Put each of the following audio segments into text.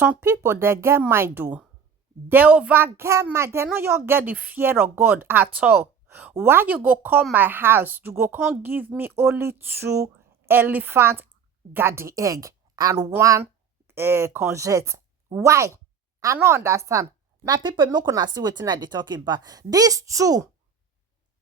Some people, they get mind, though. They over get mind. They not you get the fear of God at all. Why you go come my house? You go come give me only 2 elephant garden egg and 1 courgette. Why? I don't understand. My people, no gonna see wetin I dey talk about. These 2,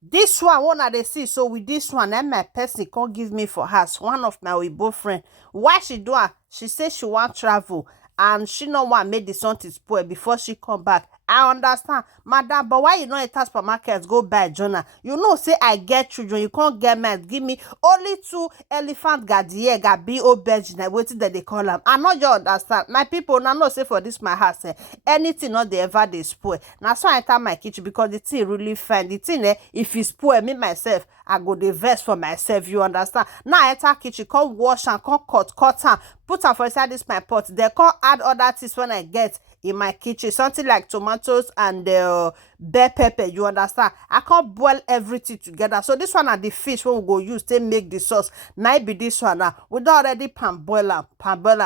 this one they see. So with this one, then my person can't give me for house. One of my Weibo friend. Why she do her? She says she want travel and she no want make the something spoil before she come back. I understand, madam, but why you not enter supermarket go buy journal? You know, say I get children, you can't get mad. Give me only 2 elephant garden egg, be aubergine, waiting that they call them. I know you understand. My people now know say for this my house, anything not they ever they spoil. Now so I enter my kitchen because the thing really fine. The thing if it spoil me myself, I go the vest for myself. You understand? Now I enter kitchen, come wash and come cut and put am for inside this my pot. They come add other things when I get in my kitchen, something like tomatoes and bell pepper. You understand? I can't boil everything together. So this one are the fish when we go use to make the sauce. Now be this one now. We don't already pan boil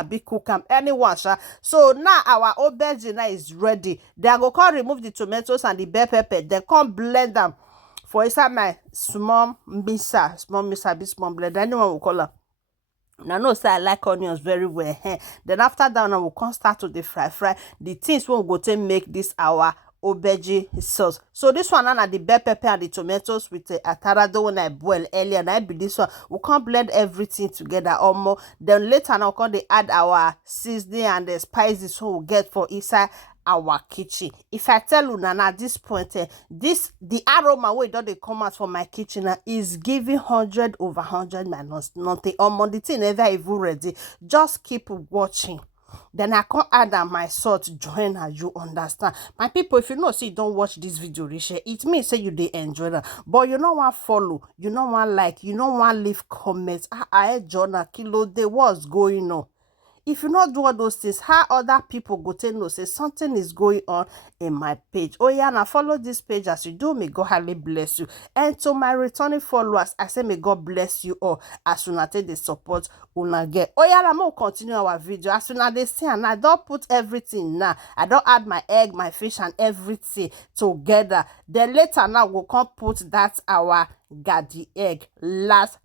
be cook am anyone. So now our aubergine is ready. Then I go come remove the tomatoes and the bell pepper. Then come blend them for inside my small mixer, be small blender. Anyone will call them. Now know say I like onions very well. Then after that one, I will come start to the fry the things we go to make this our aubergine sauce. So this one now the bell pepper and the tomatoes with the atarado when I boil earlier. And I be this one. We can't blend everything together or more. Then later now come they add our seasoning and the spices we we get for inside our kitchen. If I tell you now at this point, the aroma wey don dey come out from my kitchen is giving 100 over 100 minus nothing. The thing never even ready. Just keep watching. Then I can add my salt join as you understand. My people, if you know say you don't watch this video, it means say you dey enjoy that. But you know want follow, you know want like, you know want leave comments. I Jonah Kilo day what's going on. If you not do all those things, how other people go to know say something is going on in my page? Oh yeah, now follow this page as you do. May God highly bless you. And to my returning followers, I say may God bless you all as soon as they support una get. Oh yeah, I'm gonna continue our video as soon as they see, and I don't put everything now. I don't add my egg, my fish, and everything together. Then later now we'll come put that our garden egg last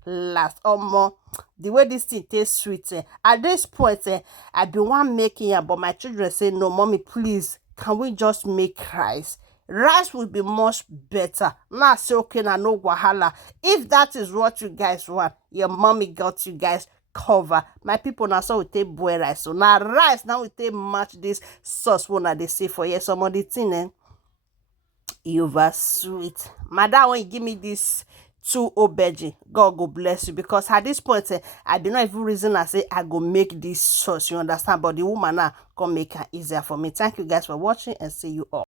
more. The way this thing tastes sweet, at this point, I be one making it, but my children say, no, mommy, please, can we just make rice? Rice will be much better. Now I say, okay, now no wahala. If that is what you guys want, your mommy got you guys cover. My people now so we take boil rice. So now rice, now we take match this sauce one they say for you. Some of the thing, you over sweet. Madam, when you give me this 2 aubergine, God go bless you, because at this point I do not even reason I say I go make this sauce, you understand, but the woman now come make it easier for me. Thank you guys for watching and see you all.